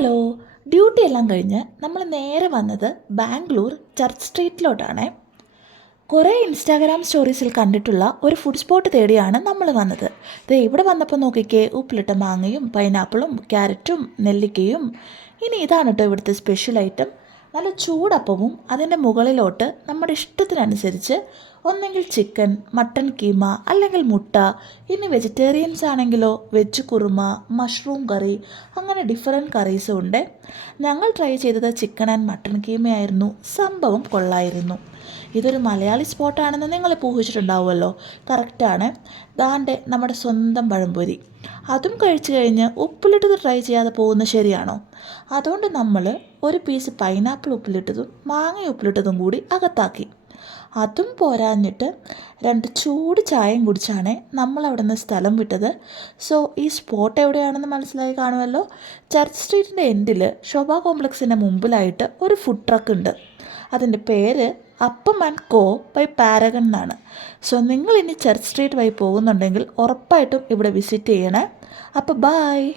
Hello. Duty എല്ലാം കഴിഞ്ഞ് നമ്മൾ നേരെ വന്നത് ബാംഗ്ലൂർ ചർച്ച് സ്ട്രീറ്റിലോട്ടാണ്. കുറേ ഇൻസ്റ്റാഗ്രാം സ്റ്റോറീസിൽ കണ്ടിട്ടുള്ള ഒരു ഫുഡ് സ്പോട്ട് തേടിയാണ് നമ്മൾ വന്നത്. ദേ ഇവിടെ വന്നപ്പോൾ നോക്കിക്കേ, ഉപ്പിലിട്ട മാങ്ങയും പൈനാപ്പിളും ക്യാരറ്റും നെല്ലിക്കയും. ഇനി ഇതാണ് കേട്ടോ ഇവിടുത്തെ സ്പെഷ്യൽ ഐറ്റം. നല്ല ചൂടപ്പവും അതിൻ്റെ മുകളിലോട്ട് നമ്മുടെ ഇഷ്ടത്തിനനുസരിച്ച് ഒന്നെങ്കിൽ ചിക്കൻ, മട്ടൻ കീമ അല്ലെങ്കിൽ മുട്ട. ഇനി വെജിറ്റേറിയൻസ് ആണെങ്കിലോ വെജ് കുറുമ, മഷ്റൂം കറി, അങ്ങനെ ഡിഫറെൻറ്റ് കറീസും ഉണ്ട്. ഞങ്ങൾ ട്രൈ ചെയ്തത് ചിക്കൻ ആൻഡ് മട്ടൻ കീമയായിരുന്നു. സംഭവം കൊള്ളായിരുന്നു. ഇതൊരു മലയാളി സ്പോട്ടാണെന്ന് നിങ്ങൾ ഊഹിച്ചിട്ടുണ്ടാവുമല്ലോ. കറക്റ്റാണ്. ദാണ്ടെ നമ്മുടെ സ്വന്തം പഴംപൊരി. അതും കഴിച്ചു കഴിഞ്ഞ് ഉപ്പിലിട്ടത് ട്രൈ ചെയ്യാതെ പോകുന്നത് ശരിയാണോ? അതുകൊണ്ട് നമ്മൾ ഒരു പീസ് പൈനാപ്പിൾ ഉപ്പിലിട്ടതും മാങ്ങ ഉപ്പിലിട്ടതും കൂടി അകത്താക്കി. അതും പോരാഞ്ഞിട്ട് 2 ചൂട് ചായയും കുടിച്ചാണ് നമ്മൾ അവിടെ നിന്ന് സ്ഥലം വിട്ടത്. സോ ഈ സ്പോട്ട് എവിടെയാണെന്ന് മനസ്സിലായി കാണുമല്ലോ. ചർച്ച് സ്ട്രീറ്റിൻ്റെ എൻഡിൽ ശോഭ കോംപ്ലക്സിൻ്റെ മുമ്പിലായിട്ട് ഒരു ഫുഡ് ട്രക്ക് ഉണ്ട്. അതിൻ്റെ പേര് അപ്പം ആൻഡ് കോ ബൈ പാരഗൺ എന്നാണ്. സോ നിങ്ങൾ ഇനി ചർച്ച് സ്ട്രീറ്റ് വഴി പോകുന്നുണ്ടെങ്കിൽ ഉറപ്പായിട്ടും ഇവിടെ വിസിറ്റ് ചെയ്യണേ. അപ്പോൾ ബായ്.